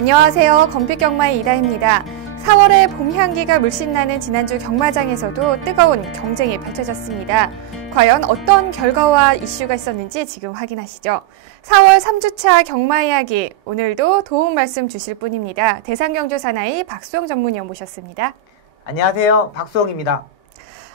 안녕하세요. 건픽경마의 이다입니다. 4월에 봄 향기가 물씬 나는 지난주 경마장에서도 뜨거운 경쟁이 펼쳐졌습니다. 과연 어떤 결과와 이슈가 있었는지 지금 확인하시죠. 4월 3주차 경마 이야기, 오늘도 도움 말씀 주실 분입니다. 대상경주 사나이 박수홍 전문위원 모셨습니다. 안녕하세요. 박수홍입니다.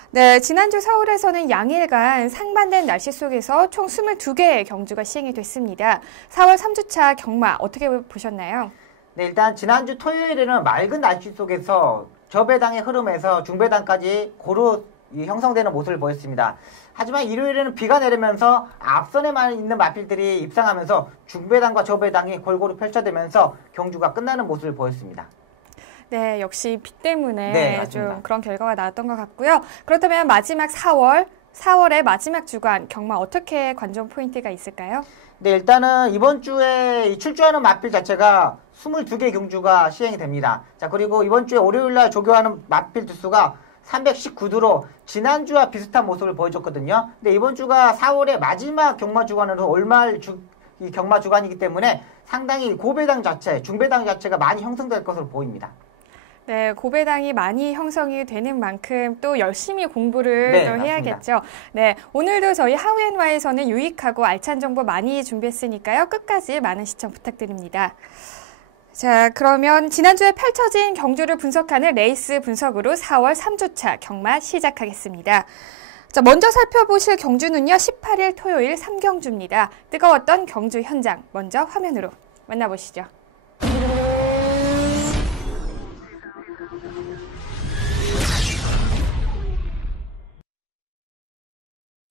네, 지난주 서울에서는 양일간 상반된 날씨 속에서 총 22개의 경주가 시행이 됐습니다. 4월 3주차 경마 어떻게 보셨나요? 네, 일단 지난주 토요일에는 맑은 날씨 속에서 저배당의 흐름에서 중배당까지 고루 형성되는 모습을 보였습니다. 하지만 일요일에는 비가 내리면서 앞선에만 있는 마필들이 입상하면서 중배당과 저배당이 골고루 펼쳐지면서 경주가 끝나는 모습을 보였습니다. 네, 역시 비 때문에 좀 그런 결과가 나왔던 것 같고요. 그렇다면 마지막 4월의 마지막 주간 경마 어떻게 관전 포인트가 있을까요? 네, 일단은 이번 주에 출주하는 마필 자체가 22개 경주가 시행이 됩니다. 자, 그리고 이번 주에 월요일날 조교하는 마필 두수가 319두로 지난주와 비슷한 모습을 보여줬거든요. 근데 이번 주가 4월의 마지막 경마 주간으로 올말 이 경마 주간이기 때문에 상당히 고배당 자체, 중배당 자체가 많이 형성될 것으로 보입니다. 네, 고배당이 많이 형성이 되는 만큼 또 열심히 공부를 또 해야겠죠. 네, 오늘도 저희 하우앤와에서는 유익하고 알찬 정보 많이 준비했으니까요. 끝까지 많은 시청 부탁드립니다. 자, 그러면 지난주에 펼쳐진 경주를 분석하는 레이스 분석으로 4월 3주차 경마 시작하겠습니다. 자, 먼저 살펴보실 경주는요. 18일 토요일 3경주입니다. 뜨거웠던 경주 현장, 먼저 화면으로 만나보시죠.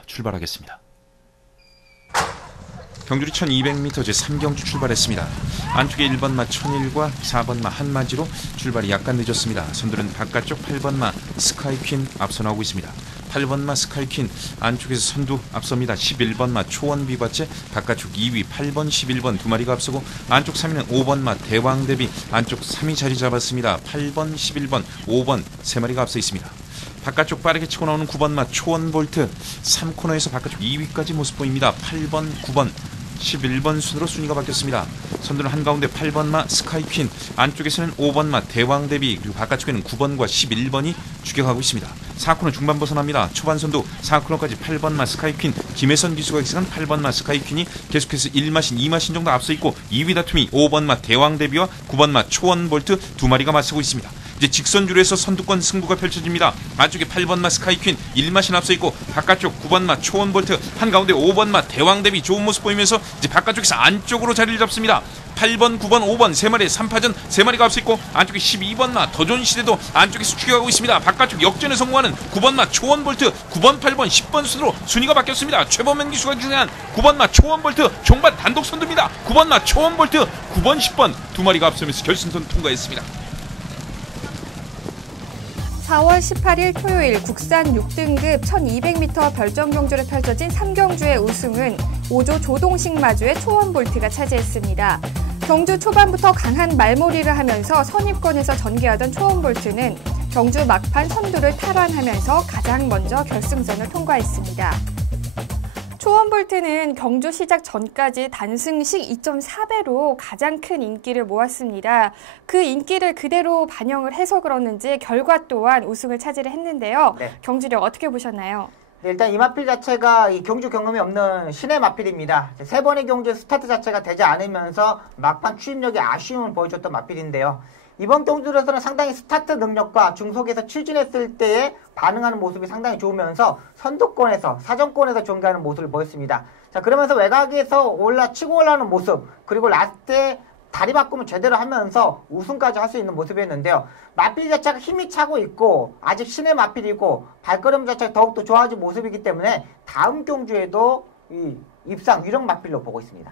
출발하겠습니다. 경주리 1200m 제3경주 출발했습니다. 안쪽에 1번마 천일과 4번마 한마지로 출발이 약간 늦었습니다. 선두는 바깥쪽 8번마 스카이퀸 앞서 나오고 있습니다. 8번마 스카이퀸 안쪽에서 선두 앞섭니다. 11번마 초원비과체 바깥쪽 2위 8번 11번 두 마리가 앞서고 안쪽 3위는 5번마 대왕대비 안쪽 3위 자리 잡았습니다. 8번 11번 5번 세 마리가 앞서 있습니다. 바깥쪽 빠르게 치고 나오는 9번마 초원볼트 3코너에서 바깥쪽 2위까지 모습 보입니다. 8번 9번 11번 순으로 순위가 바뀌었습니다. 선두는 한가운데 8번마 스카이퀸 안쪽에서는 5번마 대왕대비 그리고 바깥쪽에는 9번과 11번이 추격하고 있습니다. 4코너 중반 벗어납니다. 초반 선두 4코너까지 8번마 스카이퀸 김혜선 기수가 기승한 8번마 스카이퀸이 계속해서 1마신 2마신 정도 앞서 있고 2위 다툼이 5번마 대왕대비와 9번마 초원볼트 두 마리가 맞서고 있습니다. 이제 직선줄에서 선두권 승부가 펼쳐집니다. 안쪽에 8번마 스카이퀸 1마신 앞서 있고 바깥쪽 9번마 초원볼트 한가운데 5번마 대왕대비 좋은 모습 보이면서 이제 바깥쪽에서 안쪽으로 자리를 잡습니다. 8번, 9번, 5번 세 마리 3파전 세 마리가 앞서 있고 안쪽에 12번마 더존시대도 안쪽에서 추격하고 있습니다. 바깥쪽 역전에 성공하는 9번마 초원볼트 9번, 8번, 10번 순으로 순위가 바뀌었습니다. 최범현 기수가 기승한 9번마 초원볼트 종반 단독 선두입니다. 9번마 초원볼트 9번, 10번 두 마리가 앞서면서 결승선 통과했습니다. 4월 18일 토요일 국산 6등급 1200m 별정경주를 펼쳐진 3경주의 우승은 5조 조동식 마주의 초원볼트가 차지했습니다. 경주 초반부터 강한 말몰이를 하면서 선입권에서 전개하던 초원볼트는 경주 막판 선두를 탈환하면서 가장 먼저 결승선을 통과했습니다. 초원볼트는 경주 시작 전까지 단승식 2.4배로 가장 큰 인기를 모았습니다. 그 인기를 그대로 반영을 해서 그러는지 결과 또한 우승을 차지를 했는데요. 네. 경주력 어떻게 보셨나요? 네, 일단 이 마필 자체가 이 경주 경험이 없는 신의 마필입니다. 세 번의 경주 스타트 자체가 되지 않으면서 막판 추임력에 아쉬움을 보여줬던 마필인데요. 이번 경주에서는 상당히 스타트 능력과 중속에서 추진했을 때에 반응하는 모습이 상당히 좋으면서 선두권에서 사정권에서 전개하는 모습을 보였습니다. 자, 그러면서 외곽에서 치고 올라오는 모습 그리고 라스트에 다리 바꾸면 제대로 하면서 우승까지 할 수 있는 모습이었는데요. 마필 자체가 힘이 차고 있고 아직 신의 마필이고 발걸음 자체가 더욱더 좋아진 모습이기 때문에 다음 경주에도 입상 유력 마필로 보고 있습니다.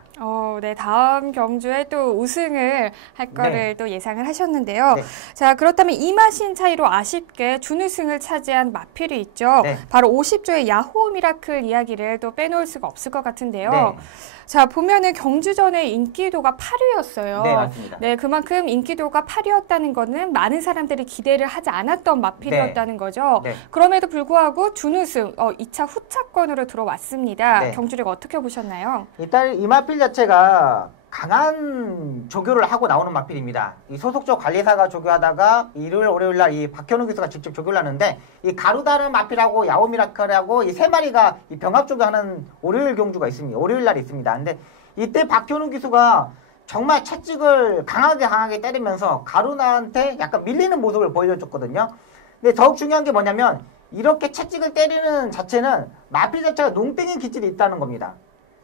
네, 다음 경주에 또 우승을 할 거를 또 예상을 하셨는데요. 자, 그렇다면 2마신 차이로 아쉽게 준우승을 차지한 마필이 있죠. 바로 50조의 야호 미라클 이야기를 또 빼놓을 수가 없을 것 같은데요. 자, 보면은 경주전의 인기도가 8위였어요. 네, 맞습니다. 네, 그만큼 인기도가 8위였다는 거는 많은 사람들이 기대를 하지 않았던 마필이었다는 거죠. 그럼에도 불구하고 준우승 2차 후차권으로 들어왔습니다. 경주력 어떻게 보셨나요? 일단 이 마필 자체가 강한 조교를 하고 나오는 마필입니다. 이 소속적 관리사가 조교하다가 일요일, 월요일 날 이 박현우 교수가 직접 조교를 하는데 이 가루다른 마필하고 야오미라클하고 이 세 마리가 이 병합 조교하는 월요일 경주가 있습니다. 월요일 날 있습니다. 근데 이때 박현우 교수가 정말 채찍을 강하게 때리면서 가루나한테 약간 밀리는 모습을 보여줬거든요. 근데 더욱 중요한 게 뭐냐면 이렇게 채찍을 때리는 자체는 마필 자체가 농땡이 기질이 있다는 겁니다.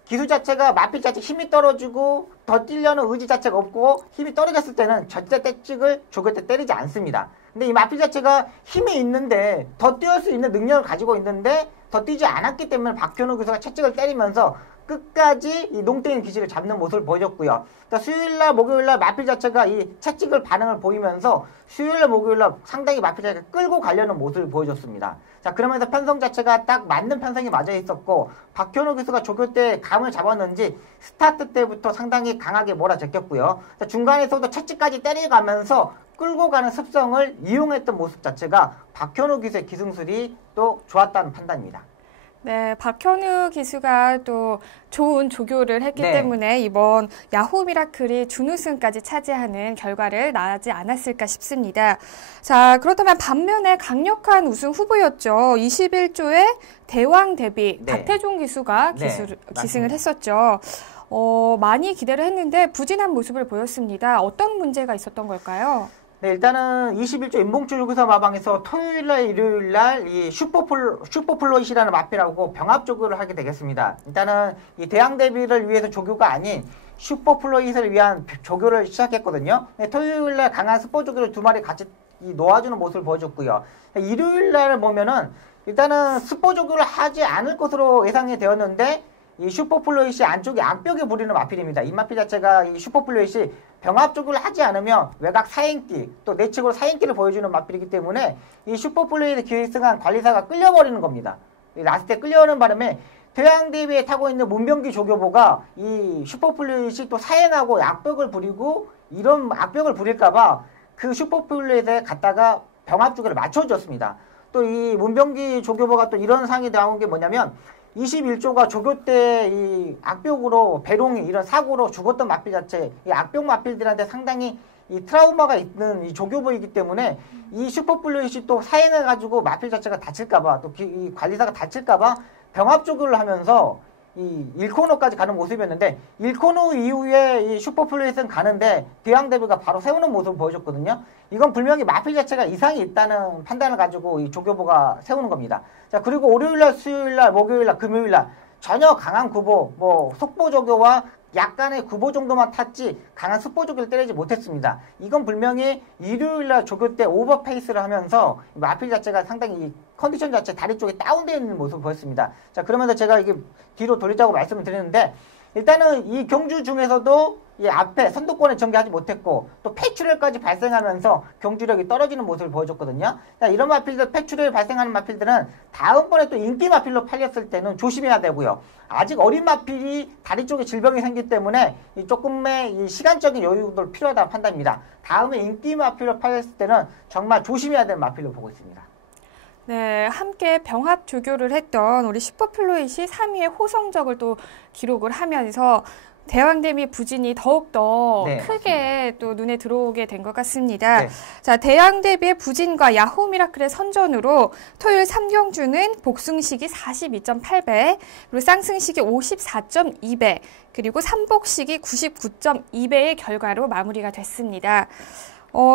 기수 자체가 마필 자체 힘이 떨어지고 더 뛰려는 의지 자체가 없고 힘이 떨어졌을 때는 절대 채찍을 조교 때 때리지 않습니다. 근데 이 마필 자체가 힘이 있는데 더 뛰을 수 있는 능력을 가지고 있는데 더 뛰지 않았기 때문에 박현우 교수가 채찍을 때리면서 끝까지 이 농땡이 기질을 잡는 모습을 보여줬고요. 그러니까 수요일날, 목요일날 마필 자체가 이 채찍을 반응을 보이면서 수요일날, 목요일날 상당히 마필 자체가 끌고 가려는 모습을 보여줬습니다. 자, 그러면서 편성 자체가 딱 맞는 편성이 맞아 있었고 박현우 교수가 조교 때 감을 잡았는지 스타트 때부터 상당히 강하게 몰아제꼈고요. 자, 중간에서도 채찍까지 때려가면서 끌고 가는 습성을 이용했던 모습 자체가 박현우 기수의 기승술이 또 좋았다는 판단입니다. 네, 박현우 기수가 또 좋은 조교를 했기 때문에 이번 야후 미라클이 준우승까지 차지하는 결과를 낳지 않았을까 싶습니다. 자, 그렇다면 반면에 강력한 우승 후보였죠. 21조의 대왕 대비 박태종 기수가 기승을 했었죠. 많이 기대를 했는데 부진한 모습을 보였습니다. 어떤 문제가 있었던 걸까요? 네, 일단은 21조 인봉주 조교사 마방에서 토요일날, 일요일날 이 슈퍼플로잇이라는 마필하고 병합 조교를 하게 되겠습니다. 일단은 이 대항 대비를 위해서 조교가 아닌 슈퍼플로잇을 위한 조교를 시작했거든요. 네, 토요일날 강한 스포 조교를 두 마리 같이 놓아주는 모습을 보여줬고요. 일요일날 보면은 일단은 스포 조교를 하지 않을 것으로 예상이 되었는데 이 슈퍼플로잇이 안쪽에 악벽에 부리는 마필입니다. 이 마필 자체가 이 슈퍼플로잇이 병합 조교를 하지 않으면 외곽 사행기 또 내측으로 사행기를 보여주는 마필이기 때문에 이 슈퍼플로잇에 기승한 관리사가 끌려버리는 겁니다. 라스트에 끌려오는 바람에 대항 대비에 타고 있는 문병기 조교보가 이 슈퍼플로잇이 또 사행하고 악벽을 부리고 이런 악벽을 부릴까봐 그 슈퍼플로잇에 갔다가 병합 조교를 맞춰줬습니다. 또 이 문병기 조교보가 또 이런 상황이 나온 게 뭐냐면 21조가 조교 때 이 악벽으로 배롱이 이런 사고로 죽었던 마필 자체, 이 악벽 마필들한테 상당히 이 트라우마가 있는 이 조교보이기 때문에 이 슈퍼플로잇이 또 사행해가지고 마필 자체가 다칠까봐 또 이 관리사가 다칠까봐 병합 조교를 하면서 이 1코너까지 가는 모습이었는데 1코너 이후에 이 슈퍼플로잇은 가는데 대항 대비가 바로 세우는 모습을 보여줬거든요. 이건 분명히 마필 자체가 이상이 있다는 판단을 가지고 이 조교보가 세우는 겁니다. 자, 그리고 월요일날, 수요일날, 목요일날, 금요일날 전혀 강한 구보, 속보 조교와 약간의 구보 정도만 탔지 강한 스포 조교를 때리지 못했습니다. 이건 분명히 일요일날 조교 때 오버페이스를 하면서 마필 자체가 상당히 컨디션 자체 다리 쪽에 다운되어 있는 모습을 보였습니다. 자, 그러면서 제가 이게 뒤로 돌리자고 말씀을 드리는데 일단은 이 경주 중에서도 이 앞에 선두권에 전개하지 못했고 또 폐출혈까지 발생하면서 경주력이 떨어지는 모습을 보여줬거든요. 자, 이런 마필들, 폐출혈이 발생하는 마필들은 다음번에 또 인기 마필로 팔렸을 때는 조심해야 되고요. 아직 어린 마필이 다리 쪽에 질병이 생기기 때문에 조금의 이 시간적인 여유도 필요하다는 판단입니다. 다음에 인기 마필로 팔렸을 때는 정말 조심해야 될 마필로 보고 있습니다. 네, 함께 병합 조교를 했던 우리 슈퍼플로잇이 3위의 호성적을 또 기록을 하면서 대왕 대비 부진이 더욱더 크게 또 눈에 들어오게 된 것 같습니다. 자, 대왕 대비의 부진과 야후 미라클의 선전으로 토요일 3경주는 복승식이 42.8배, 그리고 쌍승식이 54.2배, 그리고 삼복식이 99.2배의 결과로 마무리가 됐습니다.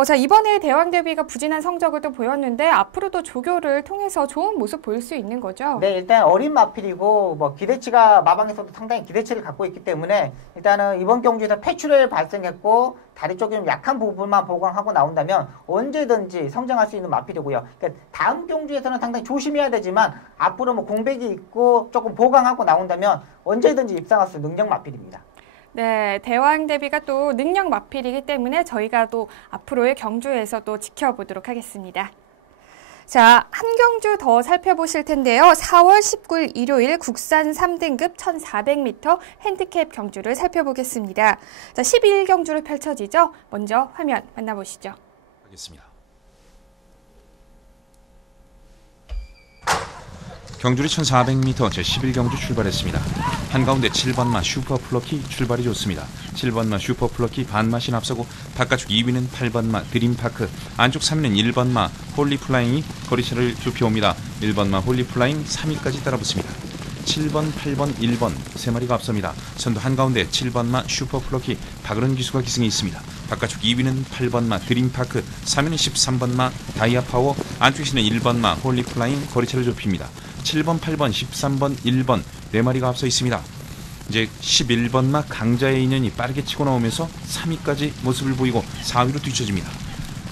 자, 이번에 대왕 대비가 부진한 성적을 또 보였는데 앞으로도 조교를 통해서 좋은 모습 보일 수 있는 거죠? 네, 일단 어린 마필이고 기대치가 마방에서도 상당히 기대치를 갖고 있기 때문에 일단은 이번 경주에서 폐출혈 발생했고 다리 쪽에 좀 약한 부분만 보강하고 나온다면 언제든지 성장할 수 있는 마필이고요. 그러니까 다음 경주에서는 상당히 조심해야 되지만 앞으로 공백이 있고 조금 보강하고 나온다면 언제든지 입상할 수 있는 능력 마필입니다. 네, 대왕 대비가 또 능력 마필이기 때문에 저희가 또 앞으로의 경주에서 또 지켜보도록 하겠습니다. 자, 한 경주 더 살펴보실 텐데요. 4월 19일 일요일 국산 3등급 1400m 핸디캡 경주를 살펴보겠습니다. 자, 12경주로 펼쳐지죠. 먼저 화면 만나보시죠. 하겠습니다. 경주리 1400m 제11경주 출발했습니다. 한가운데 7번마 슈퍼플러키 출발이 좋습니다. 7번마 슈퍼플러키 반마신 앞서고 바깥쪽 2위는 8번마 드림파크, 안쪽 3위는 1번마 홀리플라잉이 거리차를 좁혀옵니다. 1번마 홀리플라잉 3위까지 따라붙습니다. 7번, 8번, 1번 세 마리가 앞섭니다. 선두 한가운데 7번마 슈퍼플러키 박으른 기수가 기승에 있습니다. 바깥쪽 2위는 8번마 드림파크, 3위는 13번마 다이아파워, 안쪽에서는 1번마 홀리플라잉 거리차를 좁힙니다. 7번, 8번, 13번, 1번 네 마리가 앞서 있습니다. 이제 11번마 강자의 인연이 빠르게 치고 나오면서 3위까지 모습을 보이고 4위로 뒤쳐집니다.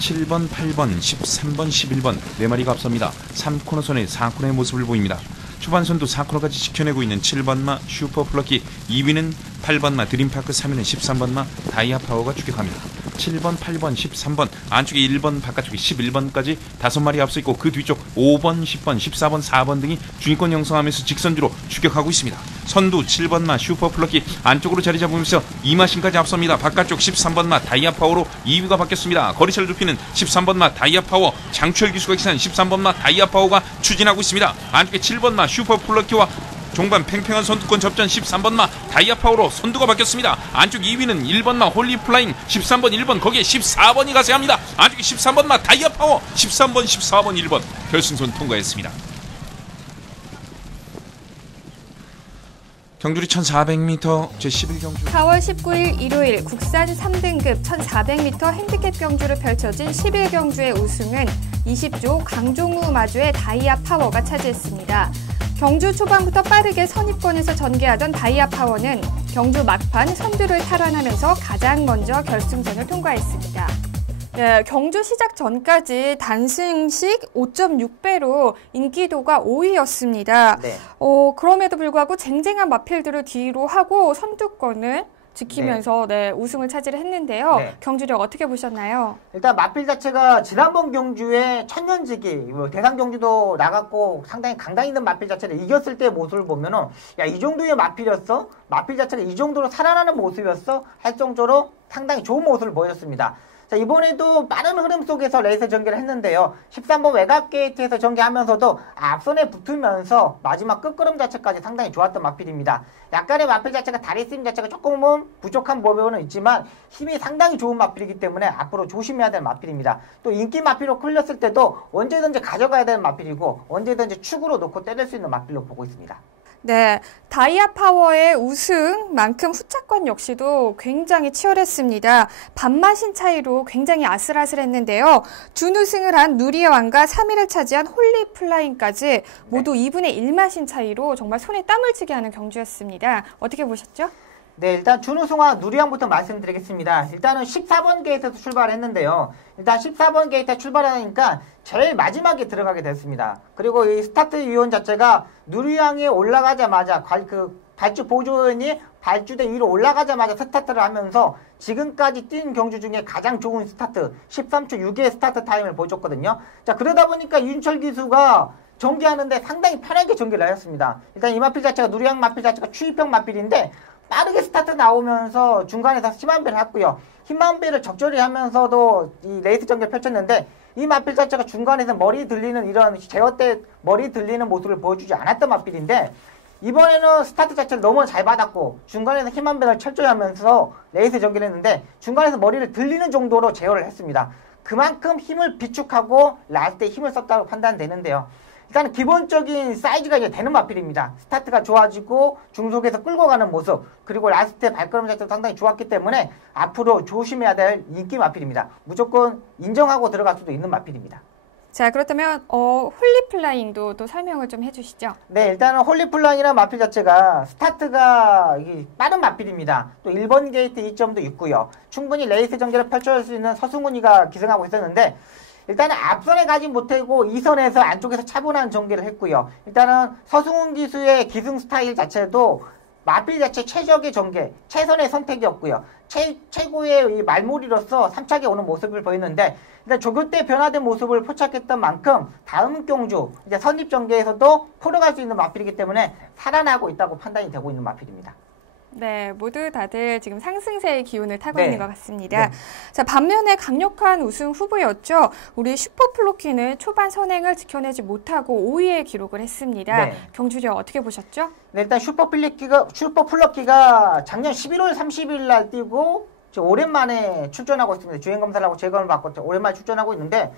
7번, 8번, 13번, 11번 네 마리가 앞섭니다. 3코너선의 4코너의 모습을 보입니다. 초반선도 4코너까지 지켜내고 있는 7번마 슈퍼플러키, 2위는 8번마 드림파크, 3위는 13번마 다이아파워가 추격합니다. 7번, 8번, 13번, 안쪽에 1번, 바깥쪽에 11번까지 5마리 앞서 있고 그 뒤쪽 5번, 10번, 14번, 4번 등이 중위권 형성하면서 직선주로 추격하고 있습니다. 선두 7번마 슈퍼플러키 안쪽으로 자리 잡으면서 2마신까지 앞섭니다. 바깥쪽 13번마 다이아파워로 2위가 바뀌었습니다. 거리차를 좁히는 13번마 다이아파워, 장추열 기수가 기사한 13번마 다이아파워가 추진하고 있습니다. 안쪽에 7번마 슈퍼플러키와 종반 팽팽한 선두권 접전 13번마 다이아파워로 선두가 바뀌었습니다. 안쪽 2위는 1번마 홀리플라잉, 13번 1번 거기에 14번이 가세합니다. 안쪽에 13번마 다이아파워, 13번 14번 1번 결승선 통과했습니다. 경주리 1400m 제11경주 4월 19일 일요일 국산 3등급 1400m 핸디캡 경주로 펼쳐진 11경주의 우승은 20조 강종우 마주의 다이아파워가 차지했습니다. 경주 초반부터 빠르게 선입권에서 전개하던 다이아파워는 경주 막판 선두를 탈환하면서 가장 먼저 결승전을 통과했습니다. 네, 경주 시작 전까지 단승식 5.6배로 인기도가 5위였습니다. 네. 그럼에도 불구하고 쟁쟁한 마필들을 뒤로 하고 선두권을 지키면서 우승을 차지를 했는데요. 네. 경주력 어떻게 보셨나요? 일단 마필 자체가 지난번 경주에 천년지기 대상 경주도 나갔고 상당히 강당 있는 마필 자체를 이겼을 때의 모습을 보면은 야, 이 정도의 마필이었어? 마필 자체가 이 정도로 살아나는 모습이었어? 할 정도로 상당히 좋은 모습을 보였습니다. 자, 이번에도 빠른 흐름 속에서 레이스 전개를 했는데요. 13번 외곽 게이트에서 전개하면서도 앞선에 붙으면서 마지막 끝걸음 자체까지 상당히 좋았던 마필입니다. 약간의 마필 자체가 다리 쓰임 자체가 조금은 부족한 부분은 있지만 힘이 상당히 좋은 마필이기 때문에 앞으로 조심해야 될 마필입니다. 또 인기 마필로 끌렸을 때도 언제든지 가져가야 되는 마필이고 언제든지 축으로 놓고 때릴 수 있는 마필로 보고 있습니다. 네, 다이아파워의 우승만큼 후차권 역시도 굉장히 치열했습니다. 반마신 차이로 굉장히 아슬아슬했는데요. 준우승을 한 누리여왕과 3위를 차지한 홀리플라잉까지 모두 2분의 1마신 차이로 정말 손에 땀을 쥐게 하는 경주였습니다. 어떻게 보셨죠? 네, 일단 준우승과 누리왕부터 말씀드리겠습니다. 일단은 14번 게이트에서 출발했는데요. 일단 14번 게이트에 출발하니까 제일 마지막에 들어가게 됐습니다. 그리고 이 스타트 위원 자체가 누리왕에 올라가자마자 발주 보조원이 발주대 위로 올라가자마자 스타트를 하면서 지금까지 뛴 경주 중에 가장 좋은 스타트 13초 6의 스타트 타임을 보여줬거든요. 자, 그러다 보니까 윤철 기수가 전개하는데 상당히 편하게 전개를 하였습니다. 일단 이 마필 자체가 누리왕 마필 자체가 추입형 마필인데 빠르게 스타트 나오면서 중간에서 심한 배를 했고요. 힘한 배를 적절히 하면서도 이 레이스 전개를 펼쳤는데 이 마필 자체가 중간에서 머리 들리는 이런 제어 때 머리 들리는 모습을 보여주지 않았던 마필인데 이번에는 스타트 자체를 너무 잘 받았고 중간에서 힘한 배를 철저히 하면서 레이스 전개를 했는데 중간에서 머리를 들리는 정도로 제어를 했습니다. 그만큼 힘을 비축하고 라스트에 힘을 썼다고 판단되는데요. 일단 기본적인 사이즈가 이제 되는 마필입니다. 스타트가 좋아지고 중속에서 끌고 가는 모습 그리고 라스트의 발걸음 자체도 상당히 좋았기 때문에 앞으로 조심해야 될 인기 마필입니다. 무조건 인정하고 들어갈 수도 있는 마필입니다. 자, 그렇다면 홀리플라잉도 또 설명을 좀 해주시죠. 네, 일단은 홀리플라잉이라는 마필 자체가 스타트가 빠른 마필입니다. 또 1번 게이트 이점도 있고요. 충분히 레이스 전개를 펼쳐줄 수 있는 서승훈이가 기승하고 있었는데 일단은 앞선에 가지 못하고 2선에서 안쪽에서 차분한 전개를 했고요. 일단은 서승훈 기수의 기승 스타일 자체도 마필 자체 최적의 전개, 최선의 선택이었고요. 최고의 이 말몰이로서 3차게 오는 모습을 보였는데 일단 조교 때 변화된 모습을 포착했던 만큼 다음 경주 이제 선입 전개에서도 풀어갈 수 있는 마필이기 때문에 살아나고 있다고 판단이 되고 있는 마필입니다. 네, 모두 다들 지금 상승세의 기운을 타고 있는 것 같습니다. 자, 반면에 강력한 우승 후보였죠. 우리 슈퍼플로키는 초반 선행을 지켜내지 못하고 5위에 기록을 했습니다. 경주력 어떻게 보셨죠? 네, 일단 슈퍼플로키가 작년 11월 30일 날 뛰고 오랜만에 출전하고 있습니다. 주행검사를 하고 제거를 받고 오랜만에 출전하고 있는데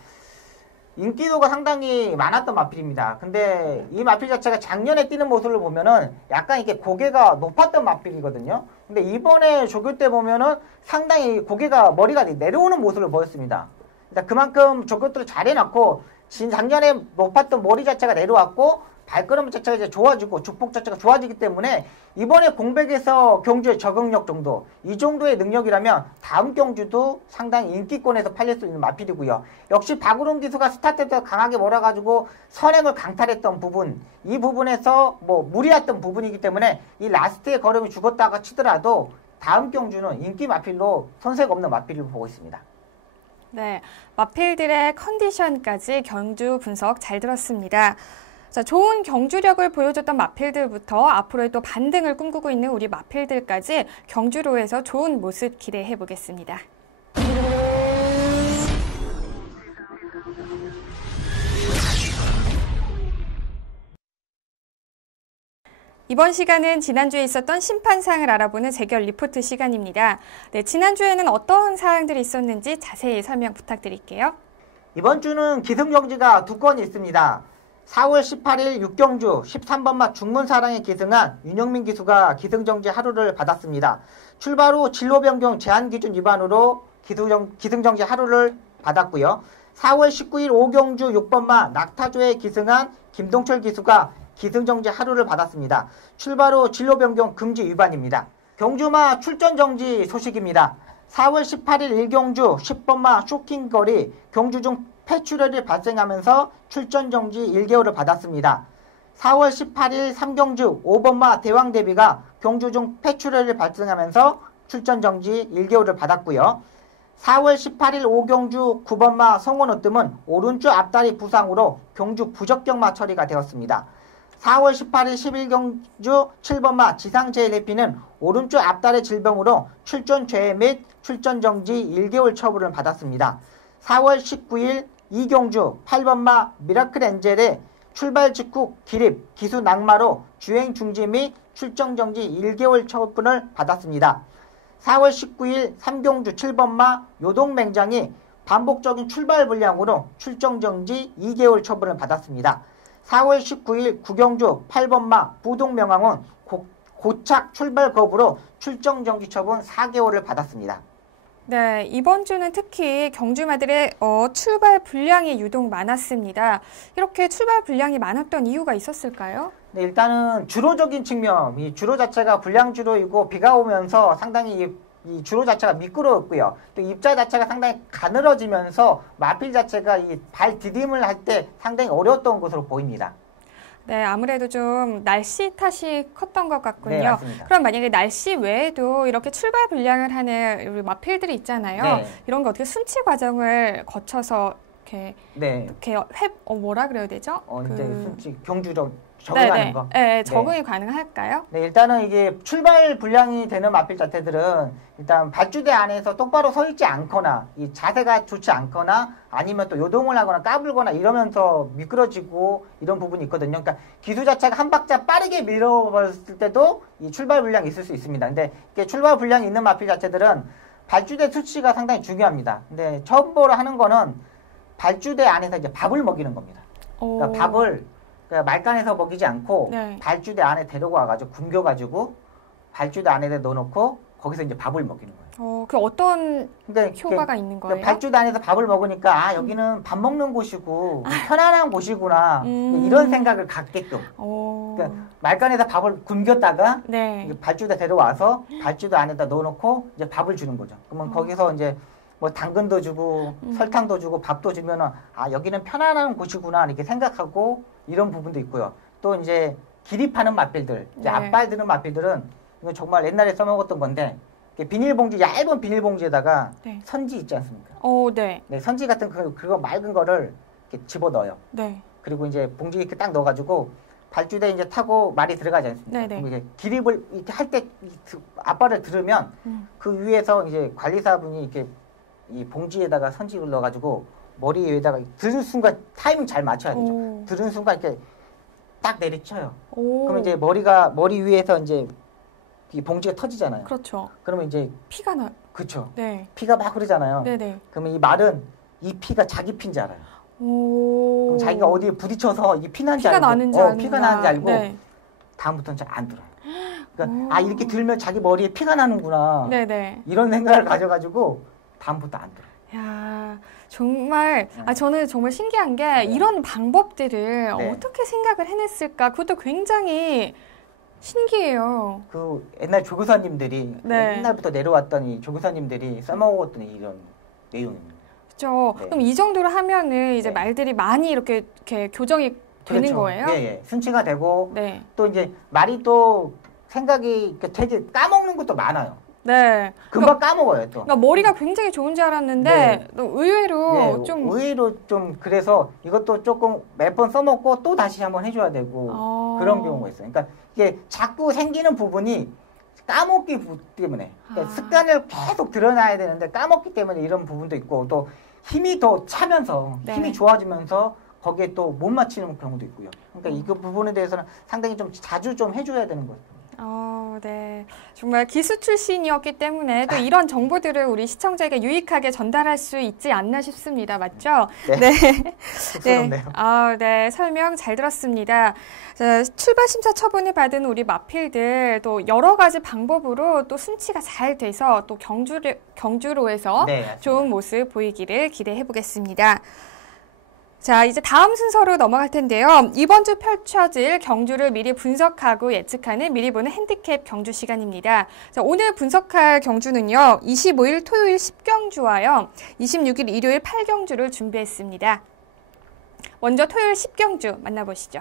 인기도가 상당히 많았던 마필입니다. 근데 이 마필 자체가 작년에 뛰는 모습을 보면은 약간 이게 고개가 높았던 마필이거든요. 근데 이번에 조교 때 보면은 상당히 머리가 내려오는 모습을 보였습니다. 그러니까 그만큼 조교들을 잘 해놨고, 작년에 높았던 머리 자체가 내려왔고, 발걸음 자체가 이제 좋아지고 주폭 자체가 좋아지기 때문에 이번에 공백에서 경주의 적응력 정도, 이 정도의 능력이라면 다음 경주도 상당히 인기권에서 팔릴 수 있는 마필이고요. 역시 박우름 기수가 스타트 때 강하게 몰아가지고 선행을 강탈했던 부분, 이 부분에서 무리했던 부분이기 때문에 이 라스트의 걸음이 죽었다가 치더라도 다음 경주는 인기 마필로 손색 없는 마필을 보고 있습니다. 네, 마필들의 컨디션까지 경주 분석 잘 들었습니다. 자, 좋은 경주력을 보여줬던 마필들부터 앞으로의 또 반등을 꿈꾸고 있는 우리 마필들까지 경주로에서 좋은 모습 기대해 보겠습니다. 이번 시간은 지난주에 있었던 심판사항을 알아보는 재결 리포트 시간입니다. 네, 지난주에는 어떤 사항들이 있었는지 자세히 설명 부탁드릴게요. 이번 주는 기승정지가 2건이 있습니다. 4월 18일 6경주 13번마 중문사랑에 기승한 윤영민 기수가 기승정지 하루를 받았습니다. 출발 후 진로 변경 제한 기준 위반으로 기승정지 하루를 받았고요. 4월 19일 5경주 6번마 낙타조에 기승한 김동철 기수가 기승정지 하루를 받았습니다. 출발 후 진로 변경 금지 위반입니다. 경주마 출전정지 소식입니다. 4월 18일 1경주 10번마 쇼킹거리 경주 중 폐출혈이 발생하면서 출전정지 1개월을 받았습니다. 4월 18일 3경주 5번마 대왕대비가 경주 중 폐출혈이 발생하면서 출전정지 1개월을 받았고요. 4월 18일 5경주 9번마 성원으뜸은 오른쪽 앞다리 부상으로 경주 부적격마 처리가 되었습니다. 4월 18일 11경주 7번마 지상제일해피는 오른쪽 앞다리 질병으로 출전 죄 및 출전정지 1개월 처분을 받았습니다. 4월 19일 2경주 8번마 미라클 엔젤의 출발 직후 기립, 기수 낙마로 주행 중지 및 출정 정지 1개월 처분을 받았습니다. 4월 19일 3경주 7번마 요동맹장이 반복적인 출발 불량으로 출정 정지 2개월 처분을 받았습니다. 4월 19일 9경주 8번마 부동명왕은 고착 출발 거부로 출정 정지 처분 4개월을 받았습니다. 네, 이번 주는 특히 경주마들의 출발 불량이 유독 많았습니다. 이렇게 출발 불량이 많았던 이유가 있었을까요? 네, 일단은 주로적인 측면, 이 주로 자체가 불량주로이고 비가 오면서 상당히 이 주로 자체가 미끄러웠고요. 또 입자 자체가 상당히 가늘어지면서 마필 자체가 이 발 디딤을 할 때 상당히 어려웠던 것으로 보입니다. 네, 아무래도 좀 날씨 탓이 컸던 것 같군요. 네, 맞습니다. 그럼 만약에 날씨 외에도 이렇게 출발 불량을 하는 우리 마필들이 있잖아요. 네. 이런 거 어떻게 순치 과정을 거쳐서 이렇게 뭐라 그래야 되죠? 이제 순치 경주력 적응하는 거. 네, 적응이 가능할까요? 네, 일단은 이게 출발 불량이 되는 마필 자체들은 일단 발주대 안에서 똑바로 서 있지 않거나 이 자세가 좋지 않거나 아니면 또 요동을 하거나 까불거나 이러면서 미끄러지고 이런 부분이 있거든요. 그러니까 기수 자체가 한 박자 빠르게 밀어버렸을 때도 이 출발 불량이 있을 수 있습니다. 근데 이게 출발 불량이 있는 마필 자체들은 발주대 수치가 상당히 중요합니다. 근데 처음으로 하는 거는 발주대 안에서 이제 밥을 먹이는 겁니다. 그러니까 밥을 말간에서 먹이지 않고 발주대 안에 데리고 와가지고 굶겨가지고 발주대 안에 넣어놓고 거기서 이제 밥을 먹이는 거예요. 그 어떤 효과가 있는 거예요? 발주대 안에서 밥을 먹으니까 여기는 밥 먹는 곳이고 편안한 곳이구나 이런 생각을 갖게끔. 그러니까 말간에서 밥을 굶겼다가 발주대 데려와서 발주대 안에다 넣어놓고 이제 밥을 주는 거죠. 그러면 거기서 이제 뭐 당근도 주고 설탕도 주고 밥도 주면은 여기는 편안한 곳이구나 이렇게 생각하고 이런 부분도 있고요. 또 이제 기립하는 마필들, 이제 앞발 드는 마필들은 이거 정말 옛날에 써먹었던 건데 비닐봉지, 얇은 비닐봉지에다가 선지 있지 않습니까? 네, 선지 같은 그거 맑은 거를 이렇게 집어 넣어요. 그리고 이제 봉지 이렇게 딱 넣어가지고 발주대 이제 타고 말이 들어가지 않습니까? 네네. 그럼 이제 기립을 이렇게 할 때 앞발을 들으면 그 위에서 이제 관리사분이 이렇게 이 봉지에다가 선직을 넣어가지고 머리 위에다가 들은 순간 타이밍 잘 맞춰야 되죠. 들은 순간 이렇게 딱 내리쳐요. 그러면 이제 머리 위에서 이제 이 봉지가 터지잖아요. 그렇죠. 그러면 이제 피가 나. 그렇죠. 네. 피가 막 흐르잖아요. 네네. 그러면 이 말은 이 피가 자기 피인지 알아요. 그럼 자기가 어디에 부딪혀서 이 피난지 피가 알고, 나는지 피가 나는지 알고 네. 다음부터는 잘 안 들어요. 그러니까 이렇게 들면 자기 머리에 피가 나는구나. 네네. 이런 생각을 가져가지고 다음부터 안 들어요. 야, 정말 저는 정말 신기한 게 이런 방법들을 어떻게 생각을 해냈을까? 그것도 굉장히 신기해요. 그 옛날 조교사님들이 옛날부터 내려왔던 이 조교사님들이 써먹었던 이런 내용입니다. 그렇죠. 그럼 이 정도로 하면은 이제 말들이 많이 이렇게 교정이 되는 그렇죠. 거예요? 예. 순치가 되고 또 이제 말이 또 생각이 되게 까먹는 것도 많아요. 네. 금방 까먹어요, 또. 그러니까 머리가 굉장히 좋은 줄 알았는데 또 의외로 좀 그래서 이것도 조금 몇 번 써먹고 또 다시 한번 해줘야 되고 그런 경우가 있어요. 그러니까 이게 자꾸 생기는 부분이 까먹기 때문에 그러니까 습관을 계속 드러나야 되는데 까먹기 때문에 이런 부분도 있고 또 힘이 더 차면서 힘이 좋아지면서 거기에 또 못 맞추는 경우도 있고요. 그러니까 이 부분에 대해서는 상당히 좀 자주 좀 해줘야 되는 거예요. 네. 정말 기수 출신이었기 때문에 또 이런 정보들을 우리 시청자에게 유익하게 전달할 수 있지 않나 싶습니다. 맞죠? 네. 쑥스럽네요. 네. 설명 잘 들었습니다. 자, 출발 심사 처분을 받은 우리 마필들 또 여러 가지 방법으로 또 순치가 잘 돼서 또 경주로에서 좋은 모습 보이기를 기대해 보겠습니다. 자, 이제 다음 순서로 넘어갈 텐데요. 이번 주 펼쳐질 경주를 미리 분석하고 예측하는 미리 보는 핸디캡 경주 시간입니다. 자, 오늘 분석할 경주는요. 25일 토요일 10경주와요. 26일 일요일 8경주를 준비했습니다. 먼저 토요일 10경주 만나보시죠.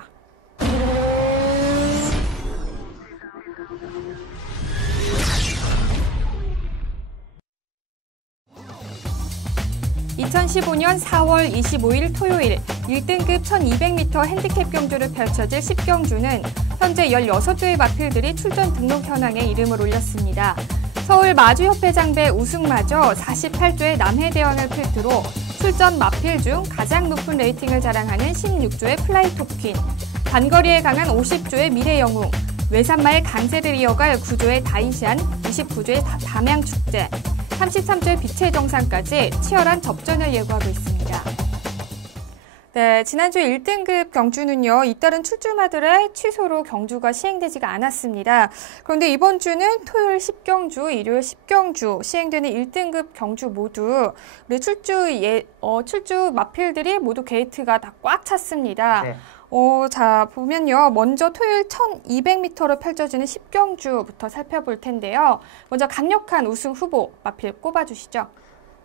2015년 4월 25일 토요일 1등급 1200m 핸디캡 경주를 펼쳐질 10경주는 현재 16조의 마필들이 출전 등록 현황에 이름을 올렸습니다. 서울 마주협회장배 우승마저 48조의 남해대왕을 필두로 출전 마필 중 가장 높은 레이팅을 자랑하는 16조의 플라이토퀸, 단거리에 강한 50조의 미래영웅, 외산마의 강세를 이어갈 9조의 다이시안, 29조의 담양축제, 33조의 빛의 정상까지 치열한 접전을 예고하고 있습니다. 네, 지난주 1등급 경주는요, 잇따른 출주마들의 취소로 경주가 시행되지가 않았습니다. 그런데 이번 주는 토요일 10경주, 일요일 10경주 시행되는 1등급 경주 모두 우리 출주 마필들이 모두 게이트가 다 꽉 찼습니다. 네. 자, 보면요. 먼저 토요일 1200m로 펼쳐지는 10경주부터 살펴볼 텐데요. 먼저 강력한 우승 후보 마필 꼽아주시죠.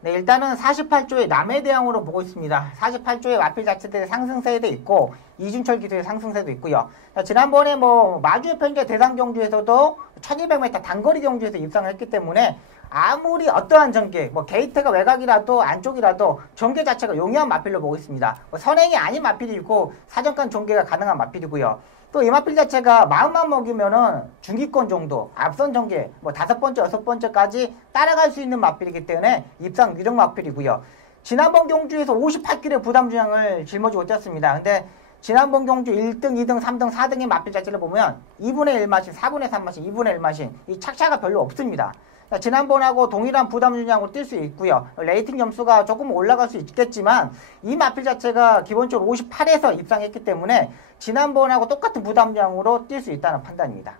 네, 일단은 48조의 남해대왕으로 보고 있습니다. 48조의 마필 자체들의 상승세도 있고 이준철 기수의 상승세도 있고요. 자, 지난번에 마주협회 대상 경주에서도 1200m 단거리 경주에서 입상을 했기 때문에 아무리 어떠한 전개, 게이트가 외곽이라도 안쪽이라도 전개 자체가 용이한 마필로 보고 있습니다. 선행이 아닌 마필이 있고 사정간 전개가 가능한 마필이고요. 또 이 마필 자체가 마음만 먹이면은 중기권 정도, 앞선 전개, 5번째, 6번째까지 따라갈 수 있는 마필이기 때문에 입상 유력 마필이고요. 지난번 경주에서 58kg 부담 중량을 짊어지고 뛰었습니다. 근데 지난번 경주 1등, 2등, 3등, 4등의 마필 자체를 보면 2분의 1마신, 4분의 3마신, 2분의 1마신 이 착차가 별로 없습니다. 지난번하고 동일한 부담 중량으로 뛸 수 있고요. 레이팅 점수가 조금 올라갈 수 있겠지만 이 마필 자체가 기본적으로 58에서 입상했기 때문에 지난번하고 똑같은 부담 중량으로 뛸 수 있다는 판단입니다.